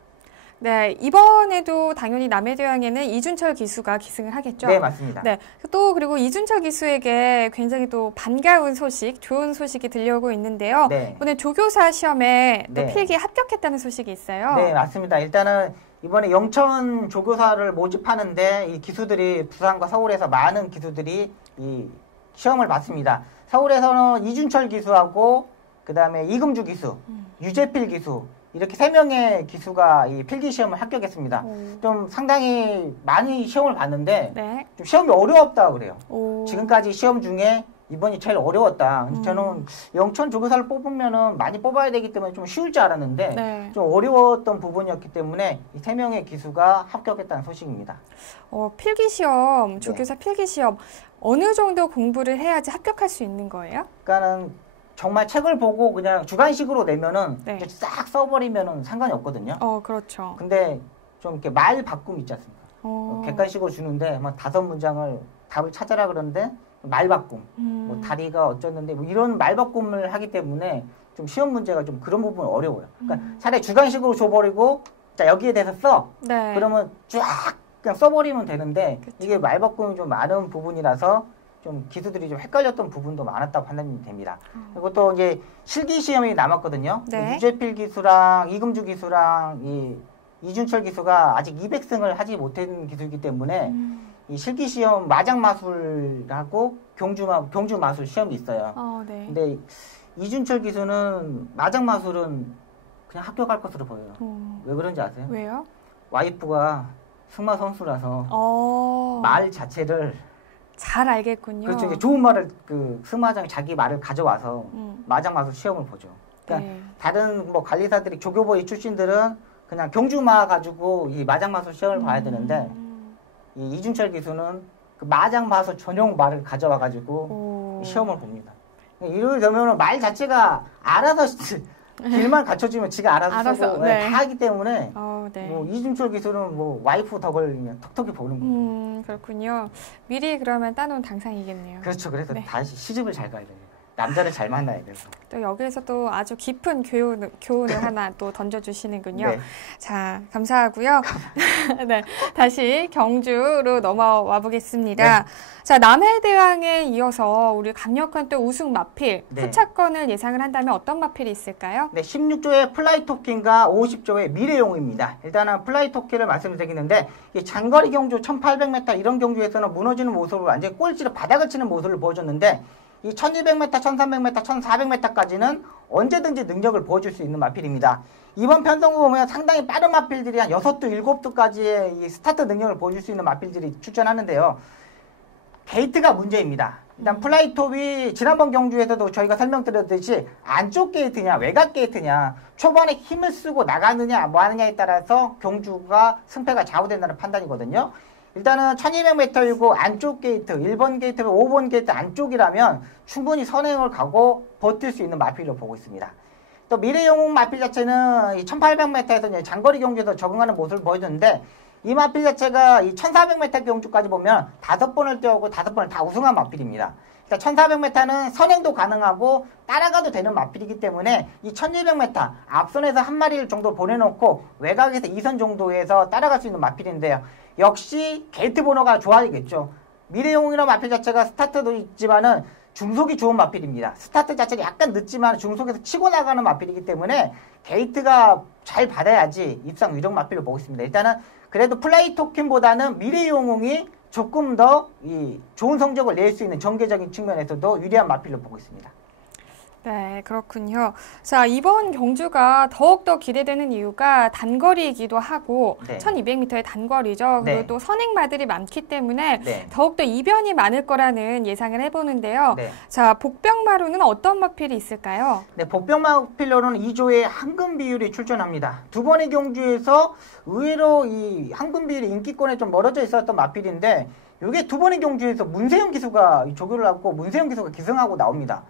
네, 이번에도 당연히 남해대왕에는 이준철 기수가 기승을 하겠죠? 네, 맞습니다. 네, 또 그리고 이준철 기수에게 굉장히 또 반가운 소식, 좋은 소식이 들려오고 있는데요. 네. 이번에 조교사 시험에 또 필기에 합격했다는 소식이 있어요. 네, 맞습니다. 일단은 이번에 영천 조교사를 모집하는데 이 기수들이 부산과 서울에서 많은 기수들이 이 시험을 봤습니다. 서울에서는 이준철 기수하고 그 다음에 이금주 기수, 유재필 기수 이렇게 3명의 기수가 이 필기 시험을 합격했습니다. 좀 상당히 많이 시험을 봤는데 좀 시험이 어려웠다고 그래요. 지금까지 시험 중에 이번이 제일 어려웠다. 저는 영천 조교사를 뽑으면은 많이 뽑아야 되기 때문에 좀 쉬울 줄 알았는데 네. 좀 어려웠던 부분이었기 때문에 이 3명의 기수가 합격했다는 소식입니다. 필기시험, 조교사 필기시험 어느 정도 공부를 해야지 합격할 수 있는 거예요? 그러니까는 정말 책을 보고 그냥 주관식으로 내면은 네. 이제 싹 써버리면은 상관이 없거든요. 그렇죠. 근데 좀 이렇게 말 바꿈 있지 않습니까? 객관식으로 주는데 뭐 5문장을 답을 찾아라 그러는데 말 바꿈, 뭐 다리가 어쩌는데 뭐 이런 말 바꿈을 하기 때문에 좀 시험 문제가 좀 그런 부분이 어려워요. 그러니까 차라리 주관식으로 줘버리고 자 여기에 대해서 써. 네. 그러면 쫙 그냥 써버리면 되는데 그쵸. 이게 말 바꿈이 좀 많은 부분이라서 좀 기수들이 좀 헷갈렸던 부분도 많았다고 판단이 됩니다. 그리고 또 이제 실기 시험이 남았거든요. 네. 유재필 기수랑 이금주 기수랑 이준철 기수가 아직 200승을 하지 못한 기수이기 때문에 이 실기 시험 마장 마술하고 경주 마술 시험이 있어요. 네. 근데 이준철 기수는 마장 마술은 그냥 합격할 것으로 보여요. 왜 그런지 아세요? 왜요? 와이프가 승마 선수라서 말 자체를 잘 알겠군요. 그렇죠. 이게 좋은 말을 승마장에 자기 말을 가져와서 마장 마술 시험을 보죠. 그러니까 네. 다른 뭐 관리사들이 조교보이 출신들은 그냥 경주마 가지고 이 마장 마술 시험을 봐야 되는데 이 이준철 기수는 그 마장 마술 전용 말을 가져와 가지고 시험을 봅니다. 이러면 말 자체가 알아서 길만 갖춰주면 지가 알아서 쓰고 네. 다 하기 때문에 네. 뭐 이준철 기수는 뭐 와이프 덕을 그냥 톡톡히 보는 거예요. 그렇군요. 미리 그러면 따놓은 당상이겠네요. 그렇죠. 그래서 네. 다시 시집을 잘 가야 됩니다. 남자를 잘 만나야 돼서. 또 여기에서 또 아주 깊은 교훈을 하나 또 던져주시는군요. 네. 자, 감사하고요. 네, 다시 경주로 넘어와 보겠습니다. 네. 자, 남해대왕에 이어서 우리 강력한 또 우승 마필, 네. 후차권을 예상을 한다면 어떤 마필이 있을까요? 네, 16조의 플라이 토끼인가 50조의 미래용입니다. 일단은 플라이 토끼를 말씀드리겠는데 이 장거리 경주 1800m 이런 경주에서는 무너지는 모습을 완전히 꼴찌로 바닥을 치는 모습을 보여줬는데 이 1200m, 1300m, 1400m까지는 언제든지 능력을 보여줄 수 있는 마필입니다. 이번 편성을 보면 상당히 빠른 마필들이 한 6도, 7도까지의 이 스타트 능력을 보여줄 수 있는 마필들이 출전하는데요. 게이트가 문제입니다. 일단 플라이톱이 지난번 경주에서도 저희가 설명드렸듯이 안쪽 게이트냐 외곽 게이트냐 초반에 힘을 쓰고 나가느냐 뭐 하느냐에 따라서 경주가 승패가 좌우된다는 판단이거든요. 일단은 1200m이고 안쪽 게이트 1번 게이트, 5번 게이트 안쪽이라면 충분히 선행을 가고 버틸 수 있는 마필로 보고 있습니다. 또 미래영웅 마필 자체는 이 1800m에서 장거리 경주에서 적응하는 모습을 보여줬는데 이 마필 자체가 이 1400m 경주까지 보면 5번을 뛰어오고 5번을 다 우승한 마필입니다. 일단 1400m는 선행도 가능하고 따라가도 되는 마필이기 때문에 이 1200m 앞선에서 한 마리를 정도 보내놓고 외곽에서 2선 정도에서 따라갈 수 있는 마필인데요. 역시 게이트 번호가 좋아야겠죠. 미래영웅이라는 마필 자체가 스타트도 있지만은 중속이 좋은 마필입니다. 스타트 자체는 약간 늦지만 중속에서 치고 나가는 마필이기 때문에 게이트가 잘 받아야지 입상 위력 마필을 보고 있습니다. 일단은 그래도 플라이 토큰보다는 미래영웅이 조금 더 이 좋은 성적을 낼 수 있는 전개적인 측면에서도 유리한 마필로 보고 있습니다. 네, 그렇군요. 자, 이번 경주가 더욱더 기대되는 이유가 단거리이기도 하고 네. 1200m의 단거리죠. 그리고 네. 또 선행마들이 많기 때문에 네. 더욱더 이변이 많을 거라는 예상을 해보는데요. 네. 자, 복병마루는 어떤 마필이 있을까요? 네, 복병마필로는 2조의 황금 비율이 출전합니다. 두 번의 경주에서 의외로 이 황금 비율이 인기권에 좀 멀어져 있었던 마필인데 이게 두 번의 경주에서 문세영 기수가 조교를 하고 문세영 기수가 기승하고 나옵니다.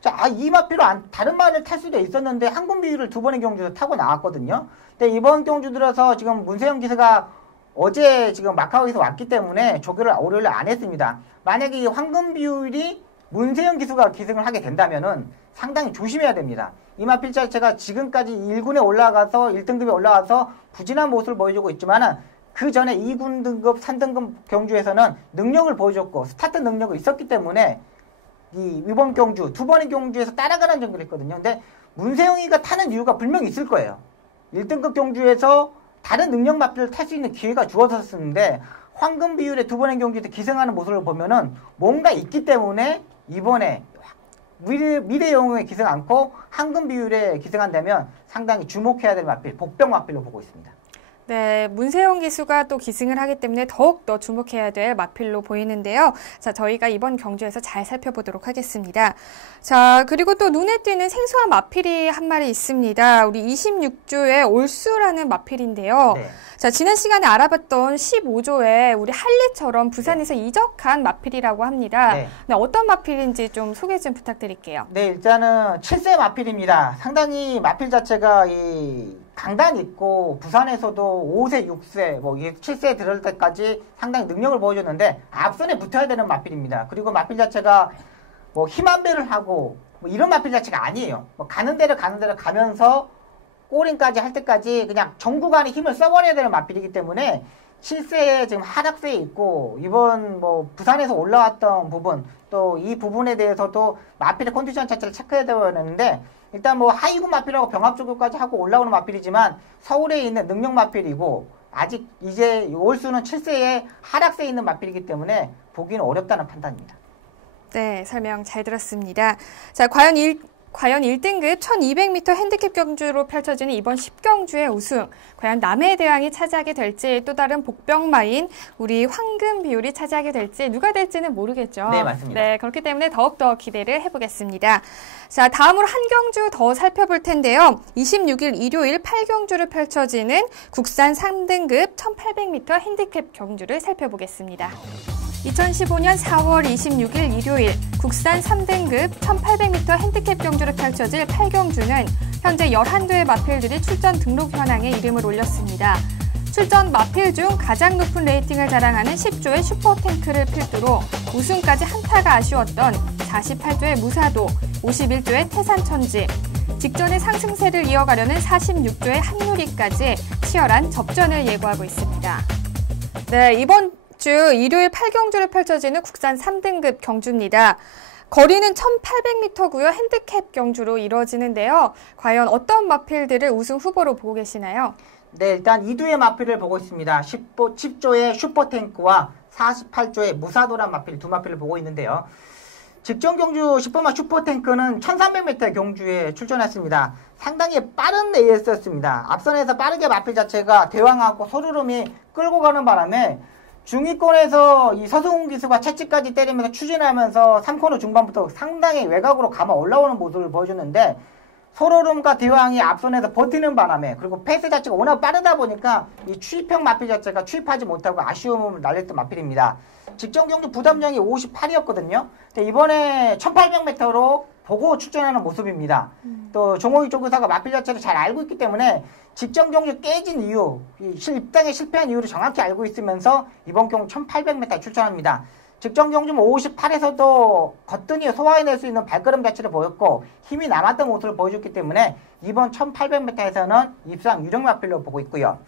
자, 이 마필로 다른 말을 탈 수도 있었는데 황금 비율을 두 번의 경주에서 타고 나왔거든요. 근데 이번 경주 들어서 지금 문세영 기수가 어제 지금 마카오에서 왔기 때문에 조교를 월요일에 안 했습니다. 만약에 이 황금 비율이 문세영 기수가 기승을 하게 된다면은 상당히 조심해야 됩니다. 이 마필 자체가 지금까지 1군에 올라가서 1등급에 올라가서 부진한 모습을 보여주고 있지만은 그 전에 2군 등급, 3등급 경주에서는 능력을 보여줬고 스타트 능력이 있었기 때문에 이번 경주, 두 번의 경주에서 따라가는 경기를 했거든요. 근데 문세영이가 타는 이유가 분명히 있을 거예요. 1등급 경주에서 다른 능력 마필을 탈 수 있는 기회가 주어졌었는데 황금 비율의 두 번의 경주에서 기승하는 모습을 보면은 뭔가 있기 때문에 이번에 미래영웅에 기승 않고 황금 비율에 기승한다면 상당히 주목해야 될 마필, 복병 마필로 보고 있습니다. 네, 문세영 기수가 또 기승을 하기 때문에 더욱더 주목해야 될 마필로 보이는데요. 자, 저희가 이번 경주에서 잘 살펴보도록 하겠습니다. 자, 그리고 또 눈에 띄는 생소한 마필이 한 마리 있습니다. 우리 26조의 올수라는 마필인데요. 네. 자, 지난 시간에 알아봤던 15조에 우리 할리처럼 부산에서 이적한 마필이라고 합니다. 네. 네, 어떤 마필인지 좀 소개 좀 부탁드릴게요. 네, 일단은 7세 마필입니다. 상당히 마필 자체가 강단 있고 부산에서도 5세, 6세, 7세에 들을 때까지 상당히 능력을 보여줬는데 앞선에 붙어야 되는 마필입니다. 그리고 마필 자체가 힘한 배를 하고 이런 마필 자체가 아니에요. 가는 데를 가면서 꼬링까지 할 때까지 그냥 전구간에 힘을 써버려야 되는 마필이기 때문에 7세에 지금 하락세에 있고 이번 부산에서 올라왔던 부분 또 이 부분에 대해서도 마필의 컨디션 자체를 체크해야 되는데 일단 하이군 마필하고 병합조교까지 하고 올라오는 마필이지만 서울에 있는 능력 마필이고 아직 이제 올수는 7세에 하락세에 있는 마필이기 때문에 보기는 어렵다는 판단입니다. 네, 설명 잘 들었습니다. 자, 과연 1등급 1200m 핸디캡 경주로 펼쳐지는 이번 10경주의 우승, 과연 남해대왕이 차지하게 될지 또 다른 복병마인 우리 황금비율이 차지하게 될지 누가 될지는 모르겠죠. 네, 맞습니다. 네, 그렇기 때문에 더욱더 기대를 해보겠습니다. 자, 다음으로 한 경주 더 살펴볼 텐데요. 26일 일요일 8경주를 펼쳐지는 국산 3등급 1800m 핸디캡 경주를 살펴보겠습니다. 2015년 4월 26일 일요일 국산 3등급 1800m 핸디캡 경주를 펼쳐질 8경주는 현재 11대의 마필들이 출전 등록 현황에 이름을 올렸습니다. 출전 마필 중 가장 높은 레이팅을 자랑하는 10조의 슈퍼탱크를 필두로 우승까지 한타가 아쉬웠던 48조의 무사도, 51조의 태산천지, 직전의 상승세를 이어가려는 46조의 한누리까지 치열한 접전을 예고하고 있습니다. 네, 이번 주 일요일 8경주를 펼쳐지는 국산 3등급 경주입니다. 거리는 1800m고요. 핸디캡 경주로 이루어지는데요. 과연 어떤 마필들을 우승 후보로 보고 계시나요? 네, 일단 2두의 마필을 보고 있습니다. 10조의 슈퍼탱크와 48조의 무사도란 마필, 두 마필을 보고 있는데요. 직전 경주 10번마 슈퍼탱크는 1300m 경주에 출전했습니다. 상당히 빠른 레이스였습니다. 앞선에서 빠르게 마필 자체가 대왕하고 소르름이 끌고 가는 바람에 중위권에서 이 서승훈 기수가 채찍까지 때리면서 추진하면서 3코너 중반부터 상당히 외곽으로 감아 올라오는 모습을 보여줬는데 소르름과 대왕이 앞선에서 버티는 바람에 그리고 페이스 자체가 워낙 빠르다 보니까 이 추입형 마필 자체가 추입하지 못하고 아쉬움을 날렸던 마필입니다. 직전 경주 부담량이 58이었거든요. 근데 이번에 1800m로 보고 출전하는 모습입니다. 또 종호익 조교사가 마필 자체를 잘 알고 있기 때문에 직전 경주 깨진 이유, 입당에 실패한 이유를 정확히 알고 있으면서 이번 경주 1800m 출전합니다. 직전 경주 58에서도 거뜬히 소화해낼 수 있는 발걸음 자체를 보였고 힘이 남았던 모습을 보여줬기 때문에 이번 1800m에서는 입상 유력 마필로 보고 있고요.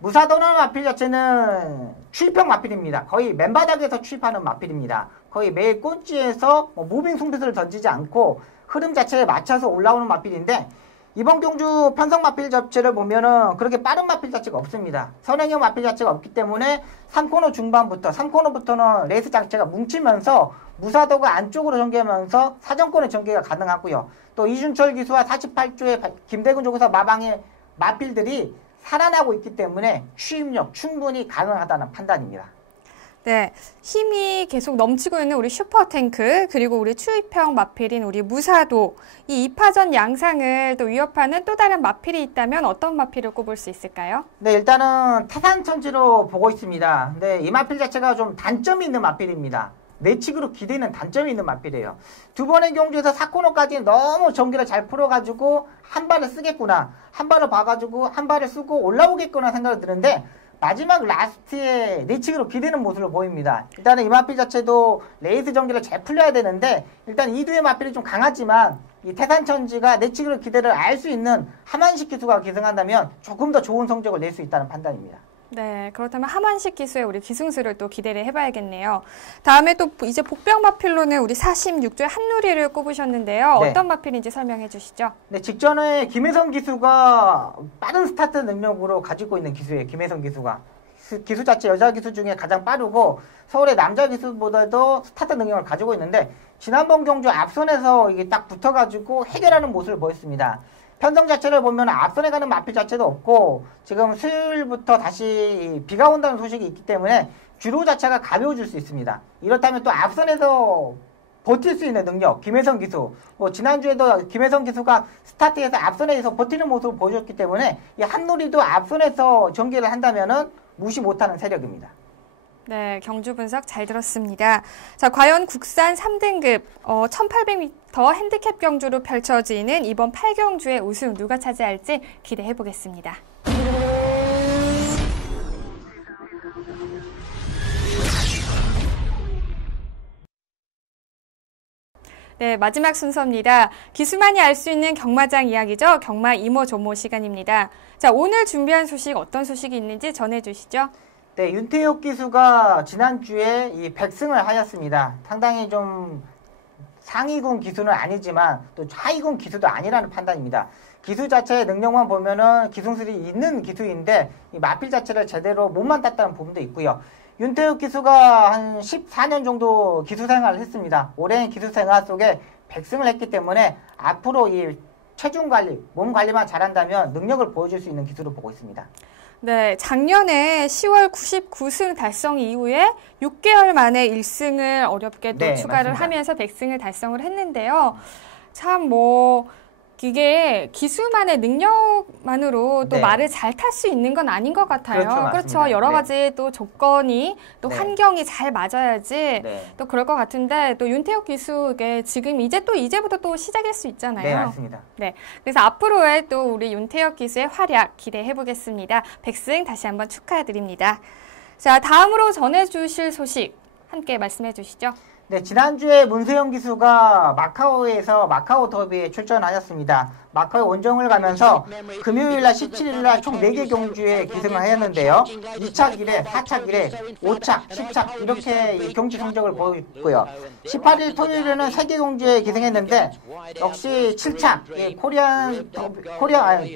무사도는 마필 자체는 추입형 마필입니다. 거의 맨바닥에서 추입하는 마필입니다. 거의 매일 꼴찌에서 무빙 승부수를 던지지 않고 흐름 자체에 맞춰서 올라오는 마필인데 이번 경주 편성 마필 자체를 보면은 그렇게 빠른 마필 자체가 없습니다. 선행형 마필 자체가 없기 때문에 3코너 중반부터 3코너부터는 레이스 자체가 뭉치면서 무사도가 안쪽으로 전개하면서 사정권의 전개가 가능하고요. 또 이준철 기수와 48조의 김대근 조교사 마방의 마필들이 살아나고 있기 때문에 추입력 충분히 가능하다는 판단입니다. 네, 힘이 계속 넘치고 있는 우리 슈퍼탱크 그리고 우리 추입형 마필인 우리 무사도 이 2파전 양상을 또 위협하는 또 다른 마필이 있다면 어떤 마필을 꼽을 수 있을까요? 네, 일단은 태산천지로 보고 있습니다. 근데 이 마필 자체가 좀 단점이 있는 마필입니다. 내측으로 기대는 단점이 있는 마필이에요. 두 번의 경주에서 4코너까지 너무 전기를 잘 풀어가지고 한 발을 쓰겠구나, 한 발을 봐가지고 한 발을 쓰고 올라오겠구나 생각이 드는데 마지막 라스트에 내측으로 기대는 모습을 보입니다. 일단은 이 마필 자체도 레이스 전기를 잘 풀려야 되는데 일단 2두의 마필이 좀 강하지만 이 태산천지가 내측으로 기대를 알 수 있는 하만식 기수가 기승한다면 조금 더 좋은 성적을 낼 수 있다는 판단입니다. 네, 그렇다면 하만식 기수의 우리 기승수를 또 기대를 해봐야겠네요. 다음에 또 이제 복병 마필로는 우리 46조의 한누리를 꼽으셨는데요. 네. 어떤 마필인지 설명해 주시죠. 네, 직전에 김혜성 기수가 빠른 스타트 능력으로 가지고 있는 기수예요. 김혜성 기수가. 기수 자체 여자 기수 중에 가장 빠르고 서울의 남자 기수보다도 스타트 능력을 가지고 있는데 지난번 경주 앞선에서 이게 딱 붙어가지고 해결하는 모습을 보였습니다. 편성 자체를 보면 앞선에 가는 마필 자체도 없고 지금 수요일부터 다시 비가 온다는 소식이 있기 때문에 주로 자체가 가벼워질 수 있습니다. 이렇다면 또 앞선에서 버틸 수 있는 능력, 김혜성 기수. 뭐 지난주에도 김혜성 기수가 스타트에서 앞선에서 버티는 모습을 보여줬기 때문에 이 한누리도 앞선에서 전개를 한다면은 무시 못하는 세력입니다. 네, 경주 분석 잘 들었습니다. 자, 과연 국산 3등급 1800m 핸디캡 경주로 펼쳐지는 이번 8경주의 우승 누가 차지할지 기대해 보겠습니다. 네, 마지막 순서입니다. 기수만이 알 수 있는 경마장 이야기죠. 경마 이모저모 시간입니다. 자, 오늘 준비한 소식 어떤 소식이 있는지 전해주시죠. 네, 윤태욱 기수가 지난주에 이 100승을 하였습니다. 상당히 좀 상위군 기수는 아니지만 또 하위군 기수도 아니라는 판단입니다. 기수 자체의 능력만 보면은 기승술이 있는 기수인데 이 마필 자체를 제대로 못만 땄다는 부분도 있고요. 윤태욱 기수가 한 14년 정도 기수 생활을 했습니다. 오랜 기수 생활 속에 100승을 했기 때문에 앞으로 이 체중 관리, 몸 관리만 잘한다면 능력을 보여줄 수 있는 기수로 보고 있습니다. 네, 작년에 10월 99승 달성 이후에 6개월 만에 1승을 어렵게 또 추가를 맞습니다. 하면서 100승을 달성을 했는데요. 참 이게 기수만의 능력만으로 또 말을 잘 탈 수 있는 건 아닌 것 같아요. 그렇죠. 여러 가지 또 조건이 또 환경이 잘 맞아야지 또 그럴 것 같은데 또 윤태욱 기수에게 지금 이제부터 또 시작일 수 있잖아요. 네, 맞습니다. 네, 그래서 앞으로의 또 우리 윤태욱 기수의 활약 기대해 보겠습니다. 100승 다시 한번 축하드립니다. 자, 다음으로 전해주실 소식 함께 말씀해 주시죠. 네, 지난주에 문세영 기수가 마카오에서 마카오 더비에 출전하였습니다. 마카오 원정을 가면서 금요일날 17일날 총 4개 경주에 기승을 하였는데요. 2착 1회, 4착 1회, 5착, 10착 이렇게 이 경주 성적을 보였고요. 18일 토요일에는 3개 경주에 기승했는데 역시 7착,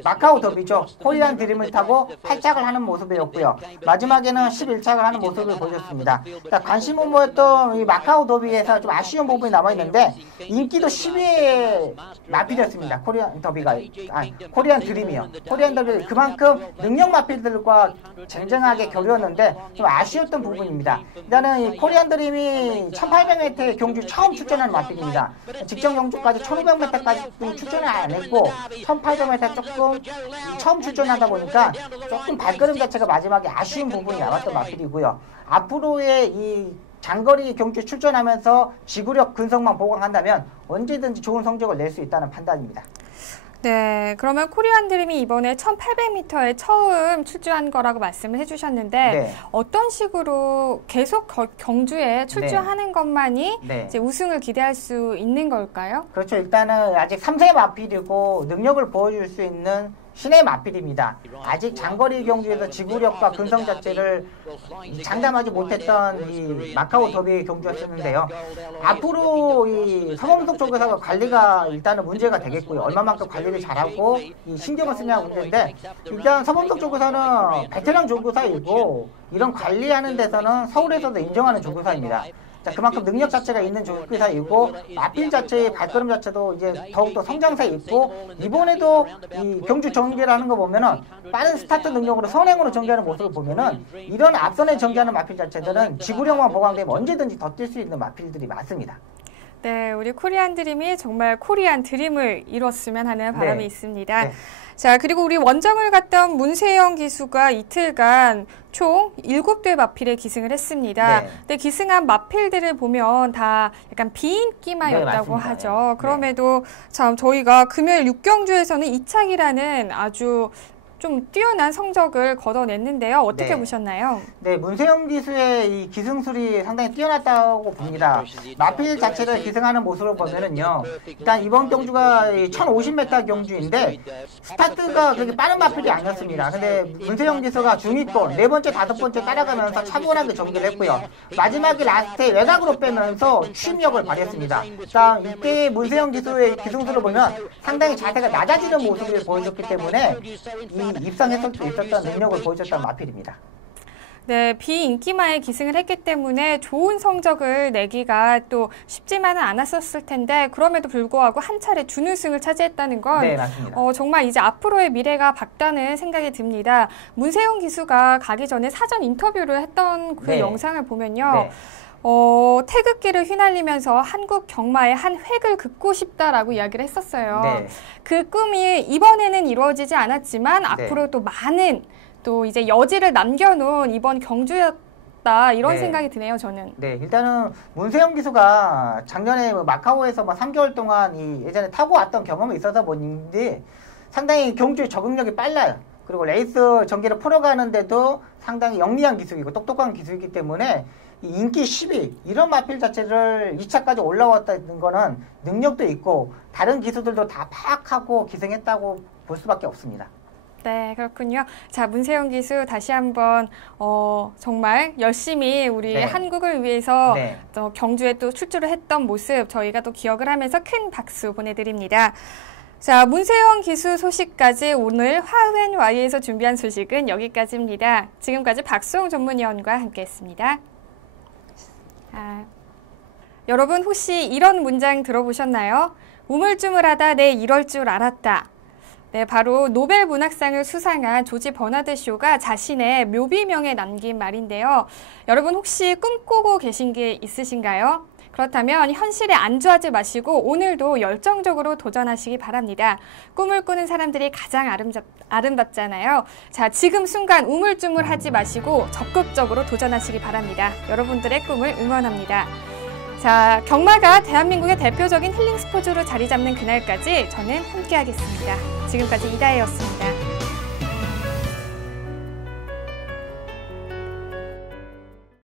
마카오 더비죠. 코리안 드림을 타고 8착을 하는 모습이었고요. 마지막에는 11착을 하는 모습을 보여줬습니다. 관심 모모였던 이 마카오 더비에서 좀 아쉬운 부분이 남아있는데 인기도 10위에 마필이었습니다. 코리안 드림이요. 코리안 드림이 그만큼 능력 마필들과 쟁쟁하게 겨루었는데 좀 아쉬웠던 부분입니다. 일단은 이 코리안 드림이 1800m 경주 처음 출전한 마필입니다. 직전 경주까지 1500m까지 출전을 안 했고 1800m 조금 처음 출전하다 보니까 조금 발걸음 자체가 마지막에 아쉬운 부분이 남았던 마필이고요. 앞으로의 이 장거리 경주 출전하면서 지구력 근성만 보강한다면 언제든지 좋은 성적을 낼 수 있다는 판단입니다. 네, 그러면 코리안 드림이 이번에 1800m에 처음 출주한 거라고 말씀을 해주셨는데 어떤 식으로 계속 경주에 출주하는 것만이 이제 우승을 기대할 수 있는 걸까요? 그렇죠. 일단은 아직 3세 마필이고 능력을 보여줄 수 있는 신의 마필입니다. 아직 장거리 경주에서 지구력과 근성 자체를 장담하지 못했던 이 마카오 더비 경주였었는데요. 앞으로 이 서범석 쪽에서 관리가 일단은 문제가 되겠고요. 얼마만큼 관리를 잘하고 이 신경을 쓰냐 문제인데 일단 서범석 쪽에서는 베테랑 조교사이고 이런 관리하는 데서는 서울에서도 인정하는 조교사입니다. 자, 그만큼 능력 자체가 있는 조교사이고 마필 자체의 발걸음 자체도 이제 더욱더 성장세에 있고 이번에도 이 경주 전개를 하는 거 보면은 빠른 스타트 능력으로 선행으로 전개하는 모습을 보면은 이런 앞선에 전개하는 마필 자체들은 지구력만 보강되면 언제든지 더 뛸 수 있는 마필들이 많습니다. 네, 우리 코리안 드림이 정말 코리안 드림을 이뤘으면 하는 바람이 있습니다. 자, 그리고 우리 원정을 갔던 문세영 기수가 이틀간 총 7대 마필에 기승을 했습니다. 근데 기승한 마필들을 보면 다 약간 비인기마였다고 하죠. 그럼에도 참 저희가 금요일 6경주에서는 이착이라는 아주 좀 뛰어난 성적을 거둬냈는데요. 어떻게 보셨나요? 네, 문세영 기수의 이 기승술이 상당히 뛰어났다고 봅니다. 마필 자체를 기승하는 모습을 보면은요. 일단 이번 경주가 1050m 경주인데 스타트가 그렇게 빠른 마필이 아니었습니다. 근데 문세영 기수가 중위권 4번째, 5번째 따라가면서 차분하게 전개를 했고요. 마지막에 라스트에 외곽으로 빼면서 추임력을 발휘했습니다. 그러니까 이때 문세영 기수의 기승술을 보면 상당히 자세가 낮아지는 모습을 보여줬기 때문에 이 입상했을 수 있었던 능력을 보여줬던 마필입니다. 네, 비인기마에 기승을 했기 때문에 좋은 성적을 내기가 또 쉽지만은 않았었을 텐데 그럼에도 불구하고 한 차례 준우승을 차지했다는 건 네, 맞습니다. 정말 이제 앞으로의 미래가 밝다는 생각이 듭니다. 문세용 기수가 가기 전에 사전 인터뷰를 했던 그 네. 영상을 보면요. 네. 태극기를 휘날리면서 한국 경마의 한 획을 긋고 싶다라고 이야기를 했었어요. 네. 그 꿈이 이번에는 이루어지지 않았지만 앞으로 또 많은 또 이제 여지를 남겨놓은 이번 경주였다 이런 네. 생각이 드네요, 저는. 네, 일단은 문세영 기수가 작년에 마카오에서 3개월 동안 예전에 타고 왔던 경험이 있어서 뭔지 상당히 경주에 적응력이 빨라요. 그리고 레이스 전개를 풀어가는데도 상당히 영리한 기술이고 똑똑한 기술이기 때문에 이 인기 10위 이런 마필 자체를 2차까지 올라왔다는 거는 능력도 있고 다른 기수들도 다 파악하고 기승했다고 볼 수밖에 없습니다. 네, 그렇군요. 자, 문세영 기수 다시 한번 정말 열심히 우리 네. 한국을 위해서 네. 경주에 또 출주를 했던 모습 저희가 또 기억을 하면서 큰 박수 보내드립니다. 자, 문세영 기수 소식까지 오늘 화웬Y에서 준비한 소식은 여기까지입니다. 지금까지 박수홍 전문위원과 함께했습니다. 여러분 혹시 이런 문장 들어보셨나요? 우물쭈물하다 내 이럴 줄 알았다. 네, 바로 노벨 문학상을 수상한 조지 버나드 쇼가 자신의 묘비명에 남긴 말인데요. 여러분 혹시 꿈꾸고 계신 게 있으신가요? 그렇다면 현실에 안주하지 마시고 오늘도 열정적으로 도전하시기 바랍니다. 꿈을 꾸는 사람들이 가장 아름답잖아요. 자, 지금 순간 우물쭈물하지 마시고 적극적으로 도전하시기 바랍니다. 여러분들의 꿈을 응원합니다. 자, 경마가 대한민국의 대표적인 힐링 스포츠로 자리 잡는 그날까지 저는 함께하겠습니다. 지금까지 이다혜였습니다.